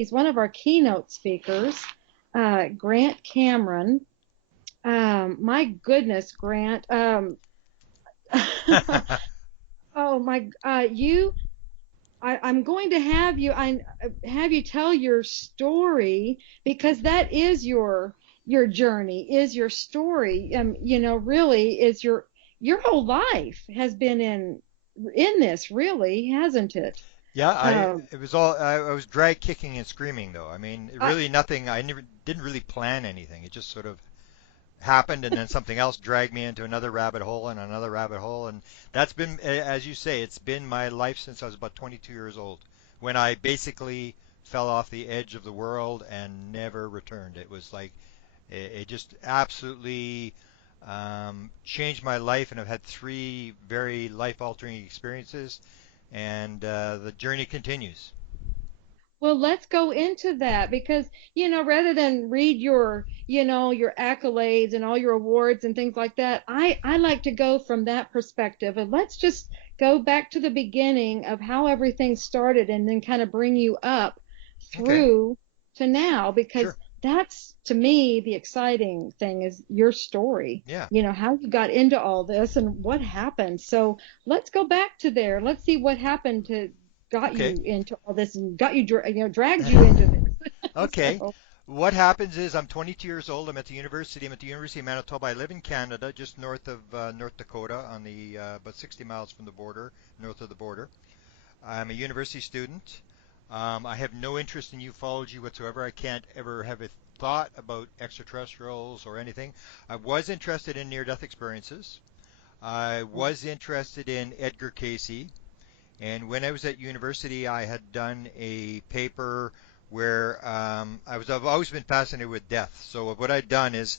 He's one of our keynote speakers, GrantCameron. My goodness, Grant. Oh my, I'm going to have you tell your story because that is your journey, is your story. Really is your whole life has been in this, really, hasn't it? Yeah, Um, I was drag kicking and screaming though. I mean, I, really nothing. I never didn't really plan anything. It just sort of happened, and then something else dragged me into another rabbit hole and another rabbit hole, and that's been, as you say, it's been my life since I was about 22 years old, when I basically fell off the edge of the world and never returned. It was like it just absolutely changed my life, and I've had three very life-altering experiences, and the journey continues. Well, let's go into that because, rather than read your accolades and all your awards and things like that, I like to go from that perspective. And let's just go back to the beginning of how everything started and then kind of bring you up Okay, through to now because sure. that's to me the exciting thing is your story. Yeah. How you got into all this and what happened. So let's go back to there. Let's see what happened to got Okay. you into all this and got you, dragged you into this. Okay. So, What happens is I'm 22 years old. I'm at the university. I'm at the University of Manitoba. I live in Canada, just north of North Dakota, on the about 60 miles from the border, north of the border. I'm a university student. I have no interest in ufology whatsoever. I can't ever have a thought about extraterrestrials or anything. I was interested in near-death experiences. I was interested in Edgar Casey. And when I was at university, I had done a paper where I've always been fascinated with death. So what I'd done is,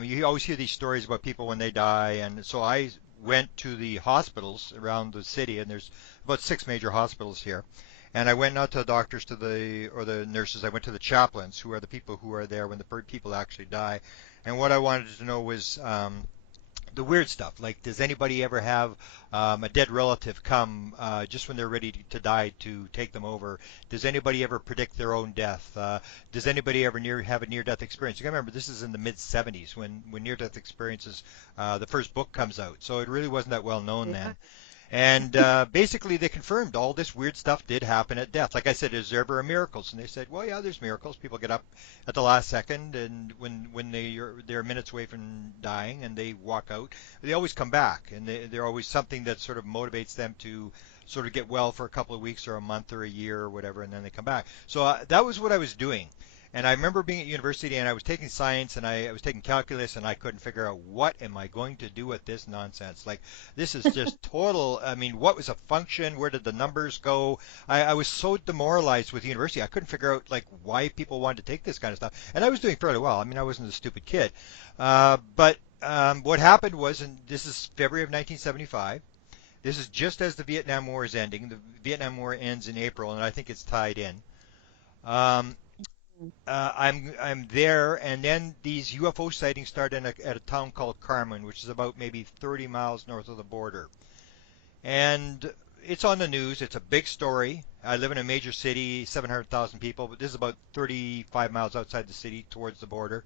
you always hear these stories about people when they die, and so I went to the hospitals around the city, and there's about six major hospitals here. And I went not to the doctors, or the nurses. I went to the chaplains, who are the people who are there when the people actually die. And what I wanted to know was, the weird stuff. Like, does anybody ever have a dead relative come just when they're ready to die to take them over? Does anybody ever predict their own death? Does anybody ever have a near-death experience? You got to remember, this is in the mid 70s when near-death experiences, the first book comes out. So it really wasn't that well known yeah. then. And basically, they confirmed all this weird stuff did happen at death. Like I said, is there ever miracles? And they said, well, yeah, there's miracles. People get up at the last second, and when they're minutes away from dying, and they walk out, they always come back, and they're always something that sort of motivates them to sort of get well for a couple of weeks or a month or a year or whatever, and then they come back. So that was what I was doing. And I remember being at university, and I was taking science, and I was taking calculus, and I couldn't figure out what am I going to do with this nonsense. Like, this is just total. I mean, what was a function? Where did the numbers go? I was so demoralized with university. I couldn't figure out like why people wanted to take this kind of stuff. And I was doing fairly well. I mean, I wasn't a stupid kid. But what happened was, and this is February of 1975. This is just as the Vietnam War is ending. The Vietnam War ends in April, and I think it's tied in. Um, I'm there, and then these UFO sightings start at a town called Carmen, which is about maybe 30 miles north of the border. And it's on the news. It's a big story. I live in a major city, 700,000 people, but this is about 35 miles outside the city towards the border.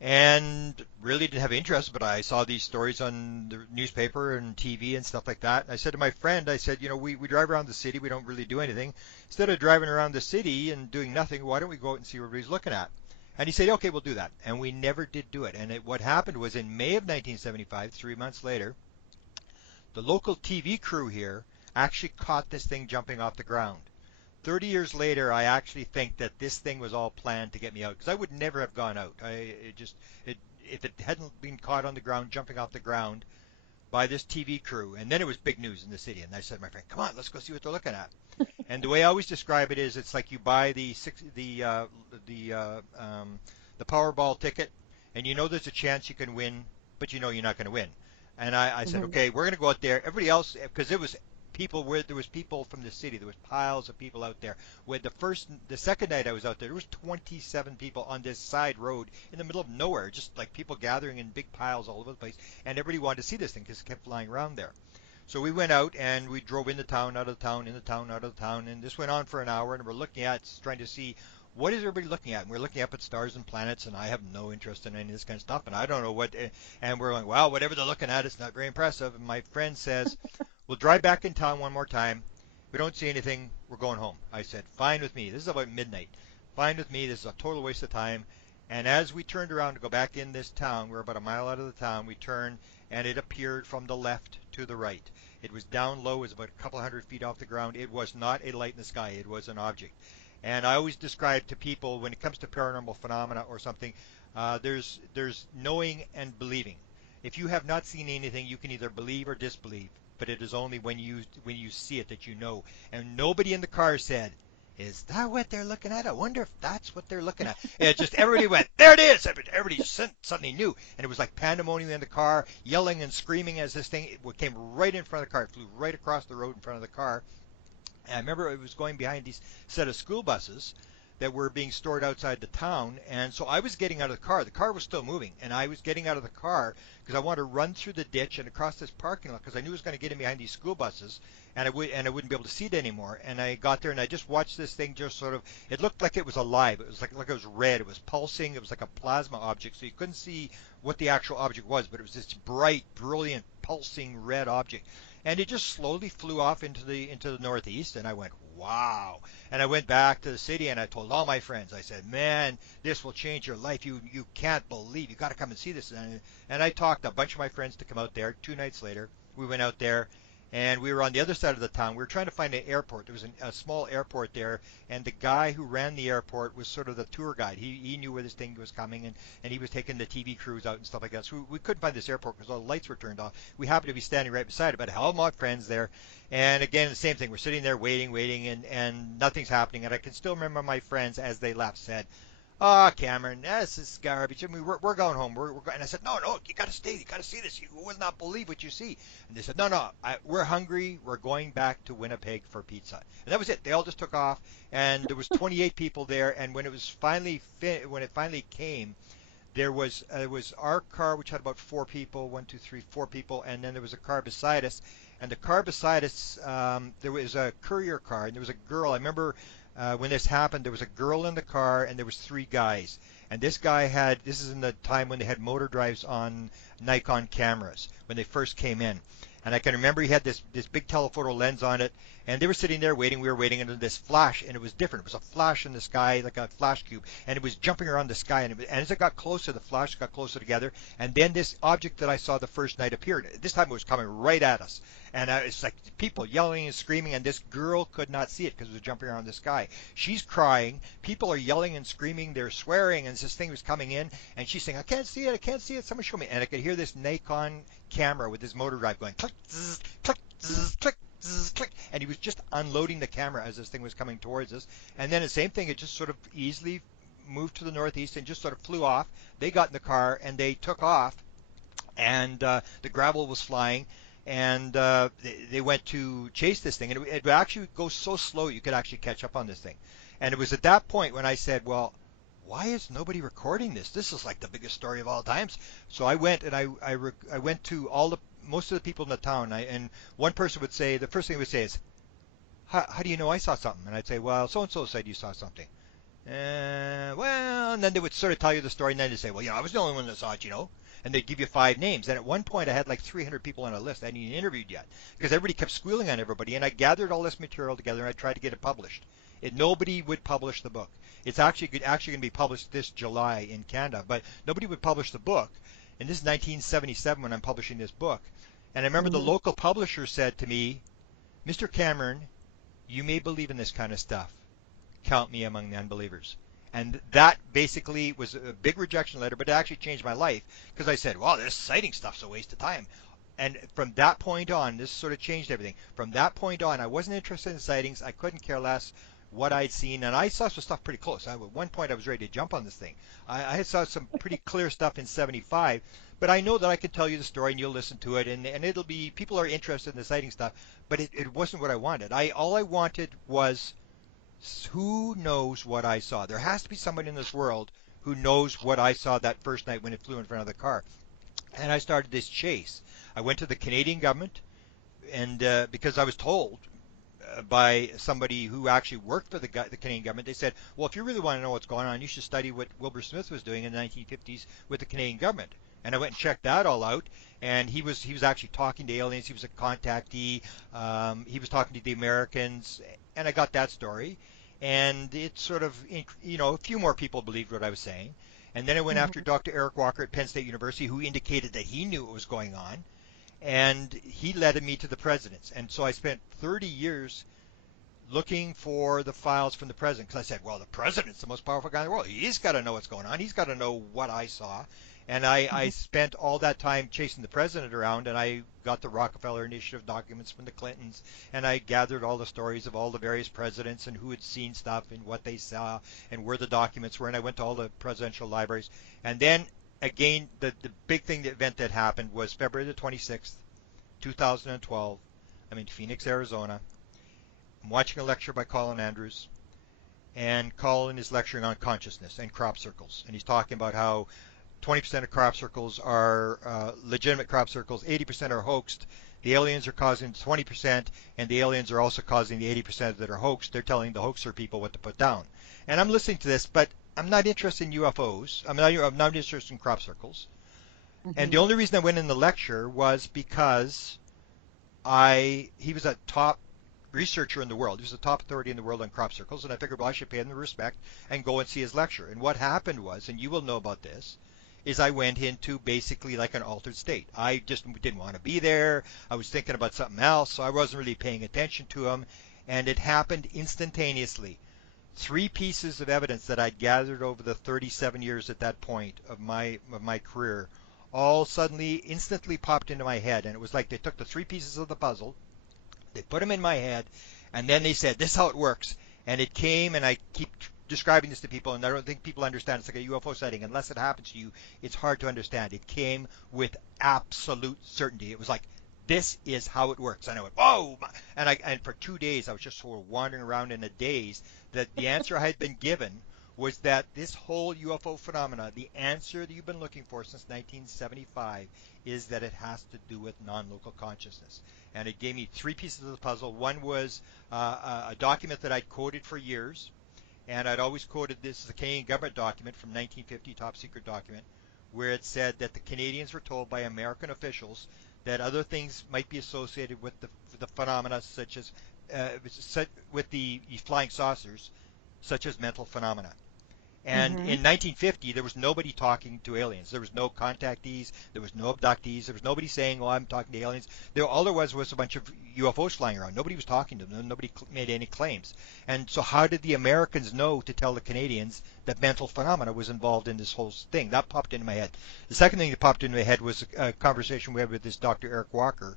And really didn't have interest, but I saw these stories on the newspaper and TV and stuff like that. And I said to my friend, I said, we drive around the city, we don't really do anything. Instead of driving around the city and doing nothing, why don't we go out and see what everybody's looking at? And he said, okay, we'll do that. And we never did do it. And what happened was in May of 1975, 3 months later, the local TV crew here actually caught this thing jumping off the ground. 30 years later, I actually think that this thing was all planned to get me out because I would never have gone out. It, if it hadn't been caught on the ground, jumping off the ground by this TV crew, and then it was big news in the city. And I said to my friend, "Come on, let's go see what they're looking at." And the way I always describe it is, it's like you buy the the Powerball ticket, and you know there's a chance you can win, but you know you're not going to win. And I said, Mhm. okay, we're going to go out there. Everybody else, because there was people from the city. There was piles of people out there. With the second night I was out there, there was 27 people on this side road in the middle of nowhere, just like people gathering in big piles all over the place. And everybody wanted to see this thing because it kept flying around there. So we went out and we drove into town, out of the town, in the town, out of the town, and this went on for an hour. And we're looking at, trying to see what is everybody looking at. And we're looking up at stars and planets, and I have no interest in any of this kind of stuff, and I don't know what. And we're going, well, whatever they're looking at, it's not very impressive. And my friend says, we'll drive back in town one more time. We don't see anything. We're going home. I said, fine with me. This is about midnight. Fine with me. This is a total waste of time. And as we turned around to go back in this town, we're about a mile out of the town, we turned and it appeared from the left to the right. It was down low, it was about a couple hundred feet off the ground. It was not a light in the sky, it was an object. And I always describe to people when it comes to paranormal phenomena or something, there's knowing and believing. If you have not seen anything, you can either believe or disbelieve. But it is only when you see it that you know. And nobody in the car said, is that what they're looking at? I wonder if that's what they're looking at. It just everybody went, there it is. Everybody suddenly knew, and it was like pandemonium in the car, yelling and screaming as this thing came right in front of the car. It flew right across the road in front of the car. And I remember it was going behind these set of school buses that were being stored outside the town. And so I was getting out of the car. The car was still moving, and I was getting out of the car because I wanted to run through the ditch and across this parking lot because I knew it was going to get in behind these school buses, and I wouldn't be able to see it anymore. And I got there and I just watched this thing just sort of. It looked like it was alive. It was like it was red. It was pulsing. It was like a plasma object, so you couldn't see what the actual object was, but it was this bright, brilliant, pulsing red object. And it just slowly flew off into the northeast, and I went, wow. And I went back to the city and I told all my friends, I said, man, this will change your life. You can't believe, you got to come and see this. And I talked a bunch of my friends to come out there. 2 nights later, we went out there and we were on the other side of the town. We were trying to find an airport. There was a small airport there, and the guy who ran the airport was sort of the tour guide. He knew where this thing was coming, and he was taking the TV crews out and stuff like that. So we couldn't find this airport because all the lights were turned off. We happened to be standing right beside it, but all my friends there. And again, the same thing. We're sitting there waiting, and nothing's happening. And I can still remember my friends as they left said, "Oh, Cameron, this is garbage. I mean, we're going home. And I said, no, you got to stay. You got to see this. You will not believe what you see." And they said, no, we're hungry. We're going back to Winnipeg for pizza. And that was it. They all just took off. And there was 28 people there. And when it was finally when it finally came, there was our car, which had about 4 people, 1, 2, 3, 4 people, and then there was a car beside us. And the car beside us, there was a courier car, and there was a girl. I remember when this happened, there was a girl in the car, and there was 3 guys. And this is in the time when they had motor drives on Nikon cameras, when they first came in. And I can remember he had this big telephoto lens on it, and they were sitting there waiting. We were waiting, and this flash, and it was different. It was a flash in the sky, like a flash cube, and it was jumping around the sky. And as it got closer, the flash got closer together, and then this object that I saw the first night appeared. This time it was coming right at us, and it's like people yelling and screaming, and this girl could not see it because it was jumping around the sky. She's crying. People are yelling and screaming. They're swearing, and this thing was coming in, and she's saying, "I can't see it. I can't see it. Someone show me." And I could hear this Nikon camera with his motor drive going click, zzz, click, zzz, click, zzz, click, and he was just unloading the camera as this thing was coming towards us. And then the same thing, it just sort of easily moved to the northeast and just sort of flew off. They got in the car and they took off, and the gravel was flying, and they went to chase this thing, and it would actually go so slow you could actually catch up on this thing. And it was at that point when I said, well, why is nobody recording this? This is like the biggest story of all times. So I went and I went to most of the people in the town, and one person would say, the first thing he would say is, how do you know I saw something? And I'd say, well, so and so said you saw something. Well, and then they would sort of tell you the story, and then they'd say, well, I was the only one that saw it, and they'd give you 5 names. And at one point, I had like 300 people on a list I hadn't even interviewed yet because everybody kept squealing on everybody. And I gathered all this material together and I tried to get it published. Nobody would publish the book. It's actually going to be published this July in Canada, but nobody would publish the book. And this is 1977 when I'm publishing this book. And I remember the local publisher said to me, "Mr. Cameron, you may believe in this kind of stuff. Count me among the unbelievers." And that basically was a big rejection letter, but it actually changed my life because I said, well, this sighting stuff's a waste of time. And from that point on, this sort of changed everything. From that point on, I wasn't interested in sightings. I couldn't care less what I'd seen, and I saw some stuff pretty close. At one point, I was ready to jump on this thing. I saw some pretty clear stuff in '75, but I know that I can tell you the story, and you'll listen to it, and it'll be, people are interested in the sighting stuff, but it wasn't what I wanted. All I wanted was, who knows what I saw? There has to be somebody in this world who knows what I saw that first night when it flew in front of the car. And I started this chase. I went to the Canadian government. and because I was told by somebody who actually worked for the Canadian government, they said, well, if you really want to know what's going on, you should study what Wilbur Smith was doing in the 1950s with the Canadian government. And I went and checked that all out, and he was actually talking to aliens. He was a contactee. He was talking to the Americans, and I got that story. And it sort of, a few more people believed what I was saying. And then I went after Mhm. Dr. Eric Walker at Penn State University, who indicated that he knew what was going on, and he led me to the presidents. And so I spent 30 years looking for the files from the president, because I said, well, the president's the most powerful guy in the world. He's got to know what's going on. He's got to know what I saw. And I Mhm. spent all that time chasing the president around, and I got the Rockefeller Initiative documents from the Clintons, and I gathered all the stories of all the various presidents and who had seen stuff and what they saw and where the documents were. And I went to all the presidential libraries. And then again, the big thing, the event that happened was February the 26th, 2012. I'm in Phoenix, Arizona. I'm watching a lecture by Colin Andrews, and Colin is lecturing on consciousness and crop circles, and he's talking about how 20% of crop circles are legitimate crop circles, 80% are hoaxed. The aliens are causing 20%, and the aliens are also causing the 80% that are hoaxed. They're telling the hoaxer people what to put down. And I'm listening to this, but I'm not interested in UFOs. I'm not interested in crop circles. And the Mhm. only reason I went in the lecture was because he was a top researcher in the world. He was the top authority in the world on crop circles, and I figured, well, I should pay him the respect and go and see his lecture. And what happened was, and you will know about this, is I went into basically like an altered state. I just didn't want to be there. I was thinking about something else, so I wasn't really paying attention to him. And it happened instantaneously. Three pieces of evidence that I'd gathered over the 37 years at that point of my career all suddenly instantly popped into my head, and it was like they took the three pieces of the puzzle, they put them in my head, and then they said, "This is how it works." And it came, and I keep describing this to people, and I don't think people understand. It's like a UFO sighting. Unless it happens to you, it's hard to understand. It came with absolute certainty. It was like, this is how it works. And I went, whoa! And for 2 days, I was just sort of wandering around in a daze. That the answer I had been given was that this whole UFO phenomena, the answer that you've been looking for since 1975, is that it has to do with non-local consciousness. And it gave me three pieces of the puzzle. One was a document that I'd quoted for years, and I'd always quoted this as a Canadian government document from 1950, top secret document, where it said that the Canadians were told by American officials that other things might be associated with the phenomena, such as with the flying saucers, such as mental phenomena. And Mhm. in 1950, there was nobody talking to aliens. There was no contactees. There was no abductees. There was nobody saying, "Oh, I'm talking to aliens." All there was a bunch of UFOs flying around. Nobody was talking to them. Nobody made any claims. And so, how did the Americans know to tell the Canadians that mental phenomena was involved in this whole thing? That popped into my head. The second thing that popped into my head was a conversation we had with this Dr. Eric Walker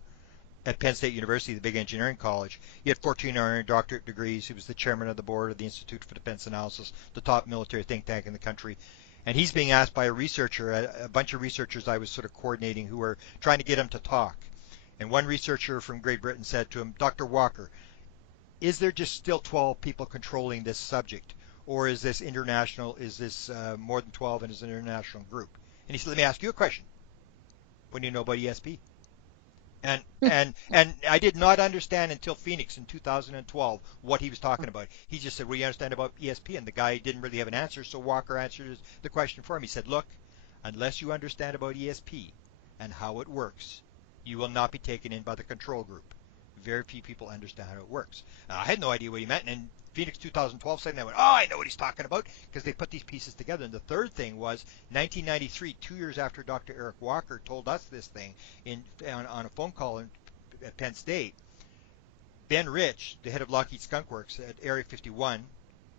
at Penn State University, the big engineering college. He had 14 honorary doctorate degrees. He was the chairman of the board of the Institute for Defense Analysis, the top military think tank in the country. And he's being asked by a researcher, a bunch of researchers I was sort of coordinating, who were trying to get him to talk. And one researcher from Great Britain said to him, "Dr. Walker, is there just still 12 people controlling this subject? Or is this international, is this more than 12 and is an international group?" And he said, "Let me ask you a question. What do you know about ESP?" And I did not understand until Phoenix in 2012 what he was talking about. He just said, "What do you understand about ESP?" And the guy didn't really have an answer, so Walker answered the question for him. He said, "Look, unless you understand about ESP and how it works, you will not be taken in by the control group. Very few people understand how it works." I had no idea what he meant, and Phoenix 2012 said, and I went, "Oh, I know what he's talking about," because they put these pieces together. And the third thing was 1993, 2 years after Dr. Eric Walker told us this thing on a phone call at Penn State. Ben Rich, the head of Lockheed Skunk Works at Area 51,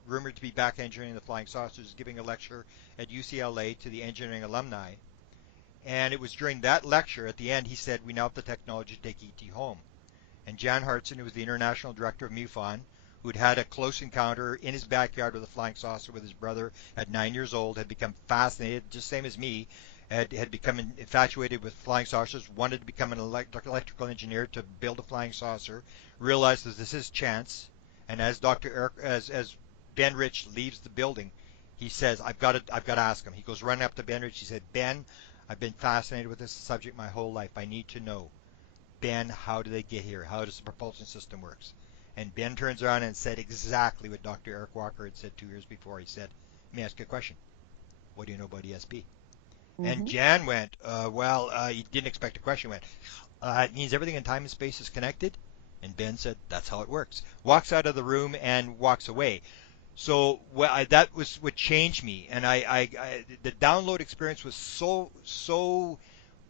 rumored to be back engineering the flying saucers, is giving a lecture at UCLA to the engineering alumni. And it was during that lecture, at the end, he said, "We now have the technology to take ET home." And Jan Hartson, who was the international director of MUFON, who'd had a close encounter in his backyard with a flying saucer with his brother at 9 years old, had become fascinated, just same as me, had become infatuated with flying saucers, wanted to become an electrical engineer to build a flying saucer, realized that this is chance. And as Dr. Eric, as Ben Rich leaves the building, he says, "I've got to ask him." He goes running up to Ben Rich. He said, "Ben, I've been fascinated with this subject my whole life. I need to know. Ben, how do they get here? How does the propulsion system works? And Ben turns around and said exactly what Dr. Eric Walker had said 2 years before. He said, let me ask you a question. What do you know about ESP? And Mhm. Jan went, he didn't expect a question. Went, it means everything in time and space is connected. And Ben said, that's how it works. Walks out of the room and walks away. So that was what changed me. And the download experience was so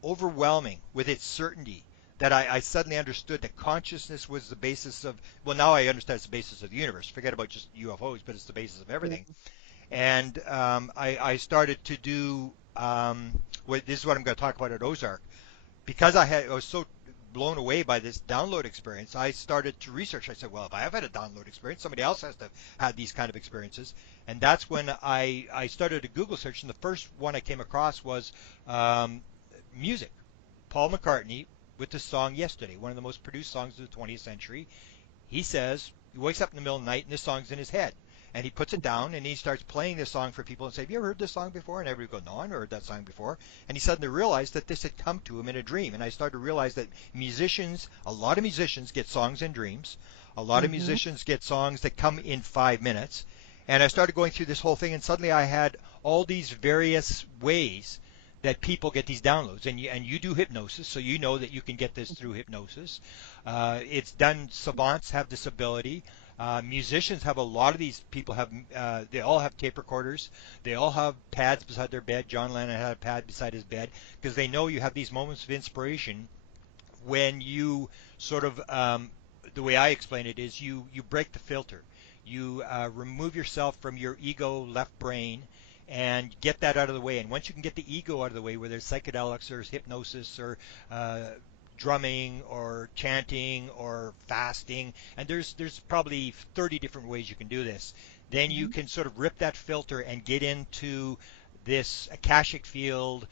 overwhelming with its certainty that I suddenly understood that consciousness was the basis of, well, now I understand it's the basis of the universe. Forget about just UFOs, but it's the basis of Yeah. everything. And I started to do, this is what I'm going to talk about at Ozark. Because I was so blown away by this download experience, I started to research. I said, well, if I have had a download experience, somebody else has to have had these kind of experiences. And that's when I started a Google search, and the first one I came across was um, music. Paul McCartney with the song Yesterday, one of the most produced songs of the 20th century. He says he wakes up in the middle of the night and this song's in his head. And he puts it down and he starts playing this song for people and say, have you ever heard this song before? And everybody goes, no, I've never heard that song before. And he suddenly realized that this had come to him in a dream. And I started to realize that a lot of musicians get songs in dreams. A lot of Mhm. musicians get songs that come in 5 minutes. And I started going through this whole thing and suddenly I had all these various ways that people get these downloads. And you do hypnosis, so you know that you can get this through hypnosis. It's done. Savants have this ability. Musicians have a lot of these people have. They all have tape recorders. They all have pads beside their bed. John Lennon had a pad beside his bed because they know you have these moments of inspiration when you sort of. The way I explain it is you break the filter. You remove yourself from your ego left brain and get that out of the way. And once you can get the ego out of the way, whether it's psychedelics or hypnosis or uh, drumming or chanting or fasting, and there's probably 30 different ways you can do this. Then you Mhm. can sort of rip that filter and get into this akashic field,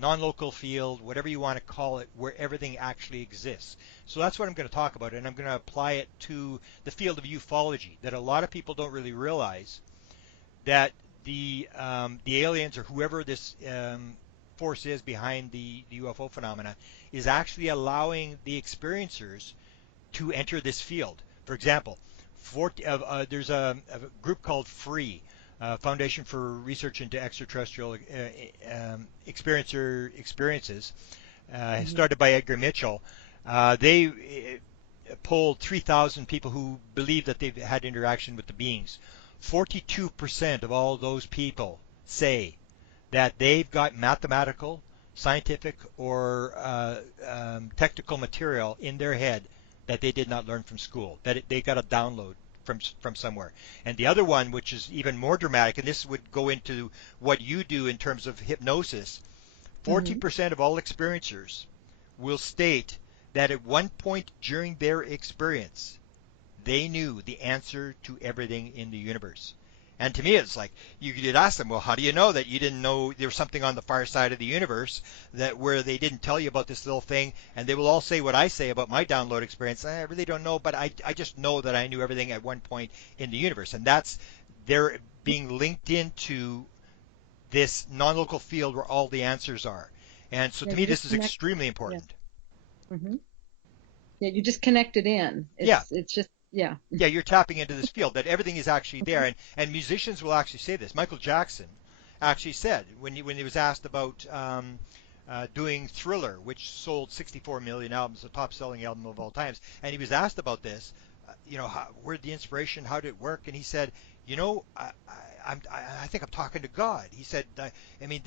non-local field, whatever you want to call it, where everything actually exists. So that's what I'm going to talk about, and I'm going to apply it to the field of ufology that a lot of people don't really realize that the aliens or whoever this force is behind the UFO phenomena is actually allowing the experiencers to enter this field. For example, there's a group called FREE, Foundation for Research into Extraterrestrial Experiences, Mhm. started by Edgar Mitchell. They polled 3,000 people who believe that they've had interaction with the beings. 42% of all those people say that they've got mathematical, scientific, or technical material in their head that they did not learn from school, that they got a download from somewhere. And the other one, which is even more dramatic, and this would go into what you do in terms of hypnosis, Mhm. 40% of all experiencers will state that at one point during their experience, they knew the answer to everything in the universe. And to me, it's like you could ask them, well, how do you know that you didn't know there was something on the far side of the universe that where they didn't tell you about this little thing? And they will all say what I say about my download experience. I really don't know, but I just know that I knew everything at one point in the universe. And that's they're being linked into this non-local field where all the answers are. And so Yeah, to you me, this just is connect. extremely Yeah. important. Mhm. Yeah, you just connect it in. Yeah, It's just yeah. yeah, you're tapping into this field that everything is actually there, Mhm. and musicians will actually say this. Michael Jackson actually said when he was asked about doing Thriller, which sold 64 million albums, the top-selling album of all times, and he was asked about this, where'd the inspiration, how did it work, and he said, I think I'm talking to God. He said, I mean,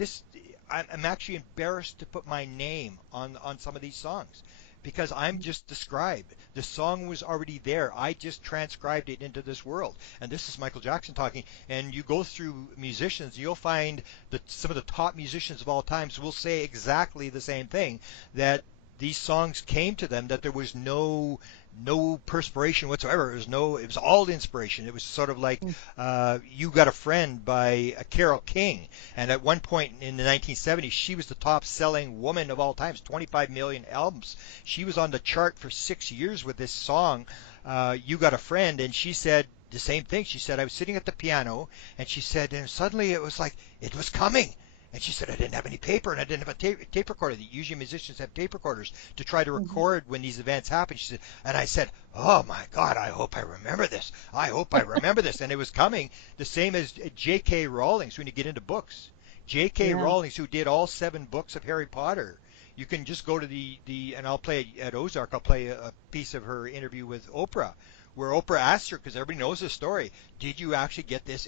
I'm actually embarrassed to put my name on some of these songs because I'm just described. The song was already there. I just transcribed it into this world. And this is Michael Jackson talking. And you go through musicians, you'll find that some of the top musicians of all times will say exactly the same thing, that these songs came to them, that there was no perspiration whatsoever. It was all inspiration. It was sort of like You Got a Friend by Carole King. And at one point in the 1970s, she was the top selling woman of all times, 25 million albums. She was on the chart for 6 years with this song, You Got a Friend. And she said the same thing. She said, I was sitting at the piano, and she said, and suddenly it was like, it was coming. And she said, I didn't have any paper and I didn't have a tape recorder. Usually musicians have tape recorders to try to Mhm. record when these events happen. She said, and I said, oh my God, I hope I remember this. I hope I remember this. And it was coming the same as J.K. Rowling's when you get into books. J.K. Yeah. Rowling's, who did all 7 books of Harry Potter. You can just go to and I'll play at Ozark, I'll play a piece of her interview with Oprah, where Oprah asked her, because everybody knows the story, did you actually get this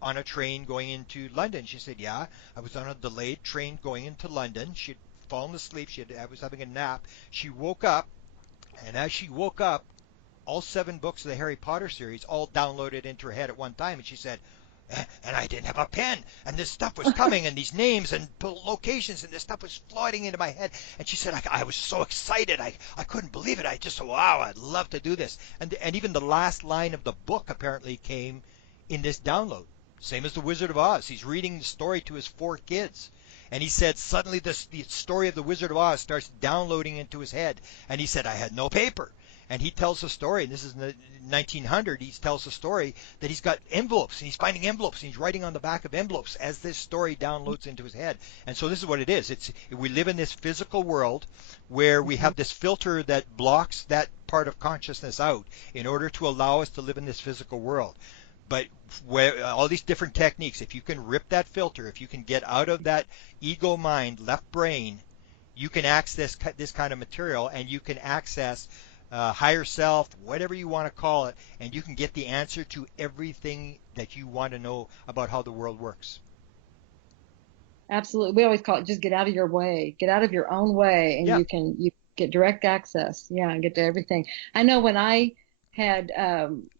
on a train going into London? She said, yeah, I was on a delayed train going into London. She'd fallen asleep. I was having a nap. She woke up, and as she woke up, all 7 books of the Harry Potter series all downloaded into her head at one time. And she said, and I didn't have a pen, and this stuff was coming, and these names and locations, and this stuff was flooding into my head. And she said, I was so excited, I couldn't believe it. I just said, wow, I'd love to do this. And even the last line of the book apparently came in this download. Same as the Wizard of Oz. He's reading the story to his 4 kids. And he said suddenly the story of the Wizard of Oz starts downloading into his head. And he said, I had no paper. And he tells a story, and this is in the 1900. He tells a story that he's got envelopes, and he's finding envelopes, and he's writing on the back of envelopes as this story downloads into his head. And so this is what it is. We live in this physical world where we Mhm. have this filter that blocks that part of consciousness out in order to allow us to live in this physical world. But where all these different techniques, if you can rip that filter, if you can get out of that ego mind, left brain, you can access this kind of material, and you can access higher self, whatever you want to call it, and you can get the answer to everything that you want to know about how the world works. Absolutely. We always call it just get out of your way, get out of your own way, and Yeah. you get direct access. Yeah, and get to everything. I know when I had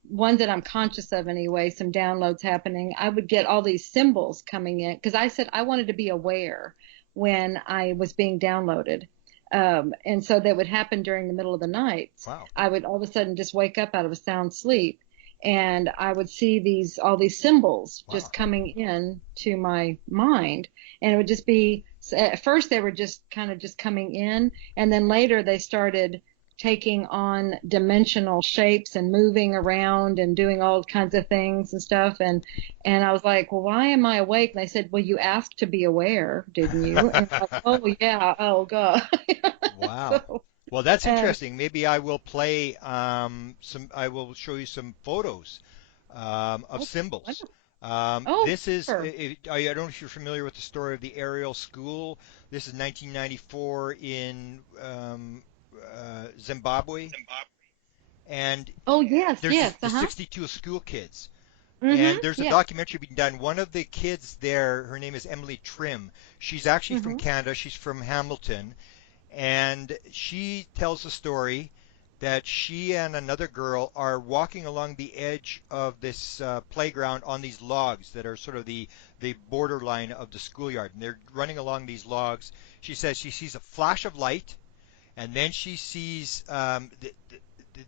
ones that I'm conscious of anyway, some downloads happening, I would get all these symbols coming in because I said I wanted to be aware when I was being downloaded. And so that would happen during the middle of the night. Wow. I would all of a sudden just wake up out of a sound sleep and I would see all these symbols Wow. just coming in to my mind and it would just be at first they were just kind of just coming in and then later they started taking on dimensional shapes and moving around and doing all kinds of things and stuff and I was like, well, why am I awake? And they said, well, you asked to be aware, didn't you? And I'm like, oh yeah, oh god. Wow. So Well, that's and interesting. Maybe I will play I will show you some photos of oh symbols. wonderful. Oh This is, sure. I don't know if you're familiar with the story of the Ariel School. This is 1994 in Zimbabwe. And Oh yes, there's yes, the uh-huh. 62 school kids. Mhm. And there's a Yes. documentary being done. One of the kids there, her name is Emily Trim. She's actually from Mhm. Canada. She's from Hamilton. And she tells a story that she and another girl are walking along the edge of this playground on these logs that are sort of the borderline of the schoolyard. And they're running along these logs. She says she sees a flash of light, and then she sees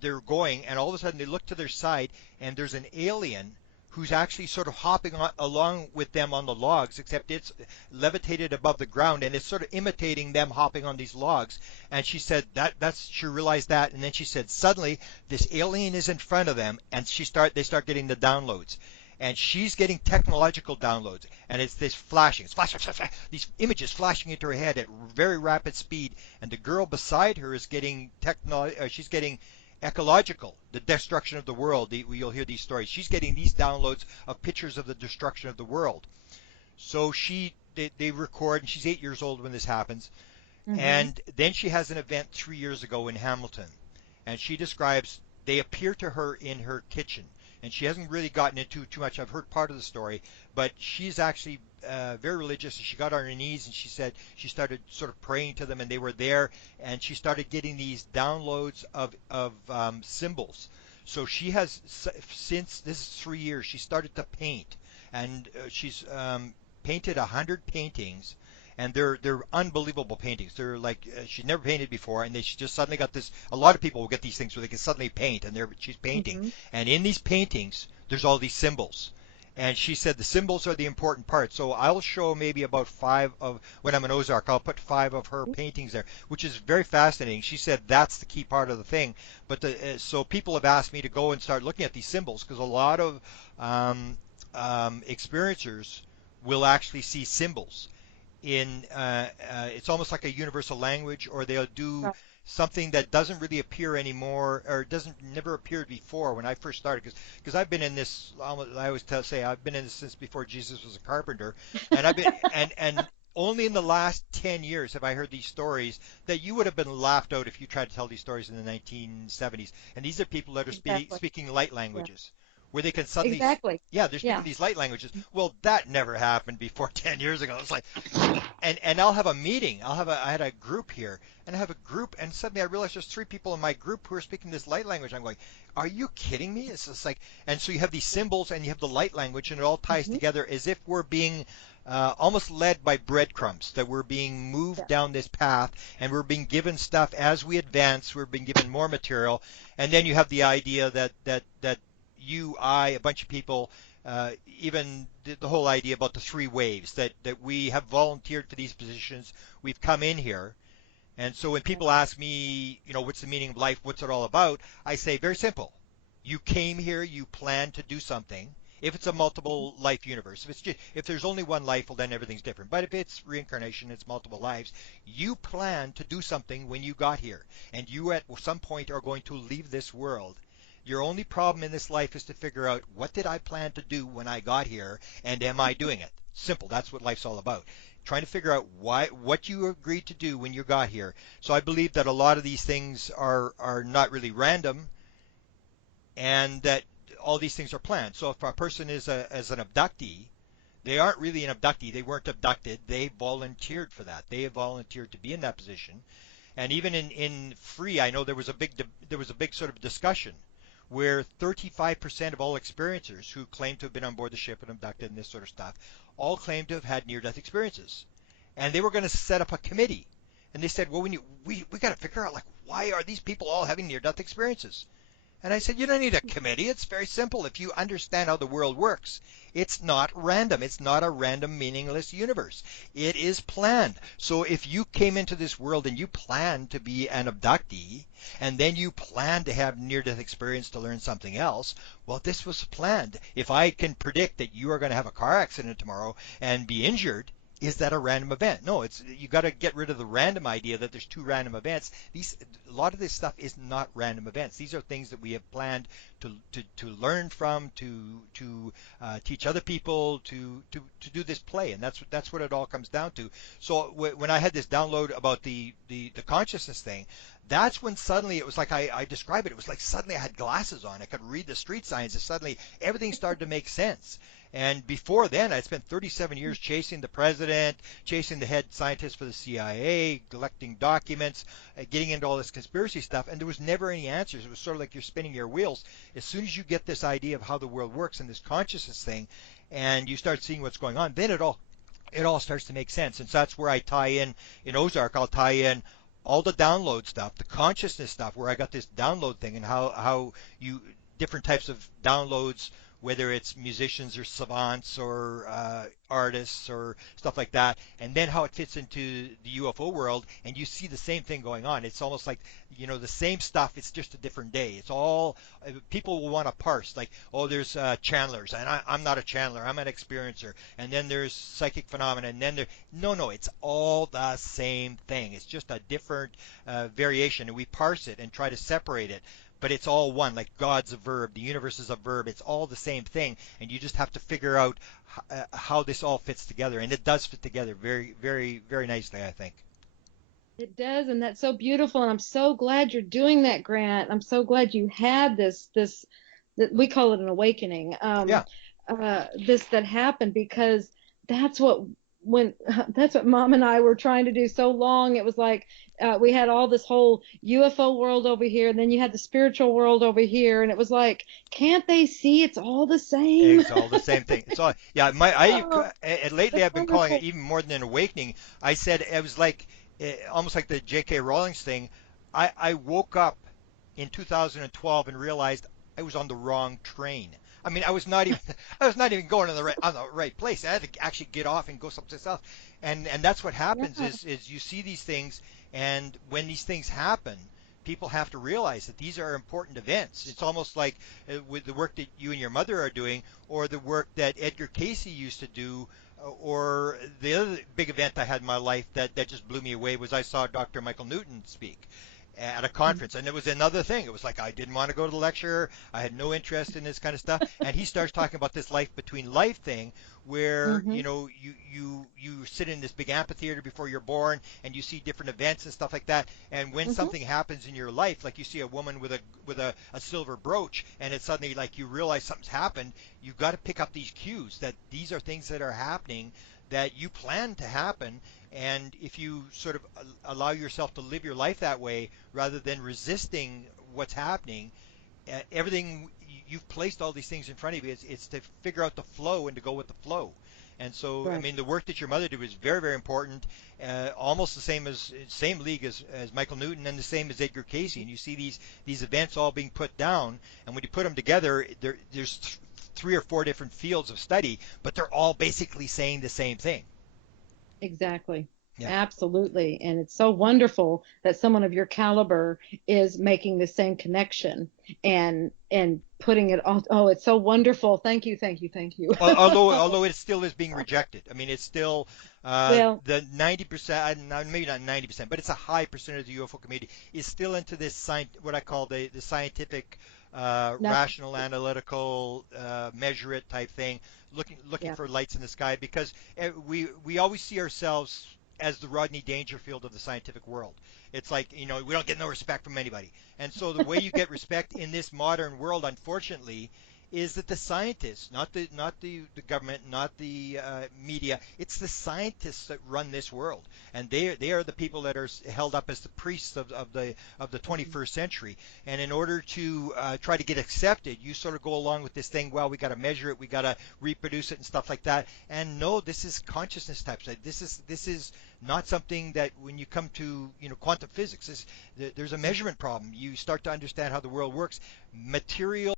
they're going, and all of a sudden they look to their side, and there's an alien who's actually sort of hopping along with them on the logs, except it's levitated above the ground, and it's sort of imitating them hopping on these logs. And she said that's she realized that, and then she said suddenly this alien is in front of them, and they start getting the downloads. And she's getting technological downloads, and it's this flashing, it's flash, flash, flash, flash, these images flashing into her head at very rapid speed. And the girl beside her is getting she's getting ecological, the destruction of the world. You'll hear these stories. She's getting these downloads of pictures of the destruction of the world. So they record, and she's 8 years old when this happens. Mhm. And then she has an event 3 years ago in Hamilton, and she describes they appear to her in her kitchen. And she hasn't really gotten into too much. I've heard part of the story, but she's actually very religious. And she got on her knees and she said she started sort of praying to them, and they were there. And she started getting these downloads of symbols. So she has since this is 3 years. She started to paint, and she's painted 100 paintings, and they're unbelievable paintings. They're like she'd never painted before, and she just suddenly got this. A lot of people will get these things where they can suddenly paint, and she's painting, Mhm. and in these paintings, there's all these symbols. And she said the symbols are the important part. So I'll show maybe about 5 of when I'm in Ozark. I'll put 5 of her paintings there, which is very fascinating. She said that's the key part of the thing. But so people have asked me to go and start looking at these symbols because a lot of experiencers will actually see symbols. in it's almost like a universal language, or they'll do Right. something that doesn't really appear anymore, or doesn't never appeared before when I first started. Because I've been in this, I always say I've been in this since before Jesus was a carpenter, and I've been and only in the last 10 years have I heard these stories that you would have been laughed out if you tried to tell these stories in the 1970s. And these are people that are Exactly. speaking light Yeah. languages, where they can suddenly, Exactly. yeah, they're speaking Yeah. these light languages. Well, that never happened before 10 years ago. It's like, and I'll have a meeting. I had a group here, and I have a group, and suddenly I realize there's three people in my group who are speaking this light language. I'm going, are you kidding me? It's just like, and so you have these symbols and you have the light language, and it all ties Hmm. together as if we're being almost led by breadcrumbs, that we're being moved Yeah. down this path, and we're being given stuff as we advance. We're being given more material, and then you have the idea that you, I, a bunch of people, even the whole idea about the three waves, that we have volunteered for these positions, we've come in here. And so when Yeah. people ask me, what's the meaning of life, what's it all about, I say very simple. You came here, you plan to do something. If it's a Mhm. multiple life universe, if there's only one life, well then everything's different. But if it's reincarnation, it's multiple lives. You plan to do something when you got here, and you at some point are going to leave this world. Your only problem in this life is to figure out, what did I plan to do when I got here, and am I doing it? Simple. That's what life's all about. Trying to figure out what you agreed to do when you got here. So I believe that a lot of these things are not really random, and that all these things are planned. So if a person is as an abductee, they aren't really an abductee. They weren't abducted. They volunteered for that. They volunteered to be in that position. And even in free, I know there was a big sort of discussion where 35% of all experiencers who claim to have been on board the ship and abducted and this sort of stuff all claim to have had near-death experiences. And they were going to set up a committee. And they said, well, we got to figure out, like, why are these people all having near-death experiences? And I said, you don't need a committee. It's very simple. If you understand how the world works, it's not random. It's not a random, meaningless universe. It is planned. So if you came into this world and you planned to be an abductee, and then you planned to have near-death experience to learn something else, well, this was planned. If I can predict that you are going to have a car accident tomorrow and be injured, is that a random event? No, it's, you got to get rid of the random idea that there's two random events. A lot of this stuff is not random events. These are things that we have planned to learn from, to teach other people, to do this play, and that's what it all comes down to. So when I had this download about the consciousness thing, that's when suddenly it was like I describe it. It was like suddenly I had glasses on. I could read the street signs, and suddenly everything started to make sense. And before then, I'd spent 37 years chasing the president, chasing the head scientist for the CIA, collecting documents, getting into all this conspiracy stuff, and there was never any answers. It was sort of like you're spinning your wheels. As soon as you get this idea of how the world works and this consciousness thing, and you start seeing what's going on, then it all starts to make sense. And so that's where I tie in Ozark. I'll tie in all the download stuff, the consciousness stuff, where I got this download thing, and how you different types of downloads, whether it's musicians or savants or artists or stuff like that, and then how it fits into the UFO world, and you see the same thing going on. It's almost like, the same stuff. It's just a different day. It's all people will want to parse, like, oh, there's channelers, and I'm not a channeler. I'm an experiencer, and then there's psychic phenomena, and then no, it's all the same thing. It's just a different variation, and we parse it and try to separate it, but it's all one. Like God's a verb, the universe is a verb. It's all the same thing, and you just have to figure out how this all fits together, and it does fit together very, very, very nicely, I think. It does, and that's so beautiful. And I'm so glad you're doing that, Grant. I'm so glad you had this that we call it an awakening. Yeah. This that happened because that's what when that's what Mom and I were trying to do so long. It was like we had all this whole UFO world over here, and then you had the spiritual world over here, and it was like, can't they see it's all the same? It's all the same thing. It's all, yeah. Oh, And lately that's I've been calling it wonderful. even more than an awakening. I said it was like almost like the J.K. Rowling's thing. I woke up in 2012 and realized I was on the wrong train. I mean, I was not even I was not even going on the right place. I had to actually get off and go someplace else. And that's what happens Yeah. is you see these things, and when these things happen, people have to realize that these are important events. It's almost like with the work that you and your mother are doing, or the work that Edgar Casey used to do, or the other big event I had in my life that just blew me away was I saw Dr. Michael Newton speak at a conference, and it was another thing. It was like I didn't want to go to the lecture. I had no interest in this kind of stuff, and he starts talking about this life between life thing, where Mm-hmm. you sit in this big amphitheater before you're born, and you see different events and stuff like that. And when Mm-hmm. something happens in your life, like you see a woman with a silver brooch, and it's suddenly like you realize something's happened, you've got to pick up these cues that these are things that are happening that you plan to happen. And if you sort of allow yourself to live your life that way rather than resisting what's happening, everything you've placed all these things in front of you, it's to figure out the flow and to go with the flow. And so, I Right. mean, the work that your mother did was very, very important. Almost the same league as Michael Newton, and the same as Edgar Casey. And you see these events all being put down, and when you put them together, there's three or four different fields of study, but they're all basically saying the same thing. Exactly. Yeah. Absolutely. And it's so wonderful that someone of your caliber is making the same connection and putting it all. Oh, it's so wonderful. Thank you, thank you, thank you. Although it still is being rejected. I mean, it's still Well, the 90%, maybe not 90%, but it's a high percentage of the UFO community is still into this what I call the scientific, not, rational, analytical, measure it type thing, looking yeah. for lights in the sky, because we always see ourselves as the Rodney Dangerfield of the scientific world. It's like, we don't get no respect from anybody. And so the way you get respect in this modern world, unfortunately, is that the scientists, not the government, not the media, it's the scientists that run this world, and they are the people that are held up as the priests of the 21st century. And in order to try to get accepted, you sort of go along with this thing. Well, we got to measure it, we got to reproduce it, and stuff like that. And no, this is consciousness type stuff. This is not something that when you come to quantum physics, there's a measurement problem. You start to understand how the world works. Material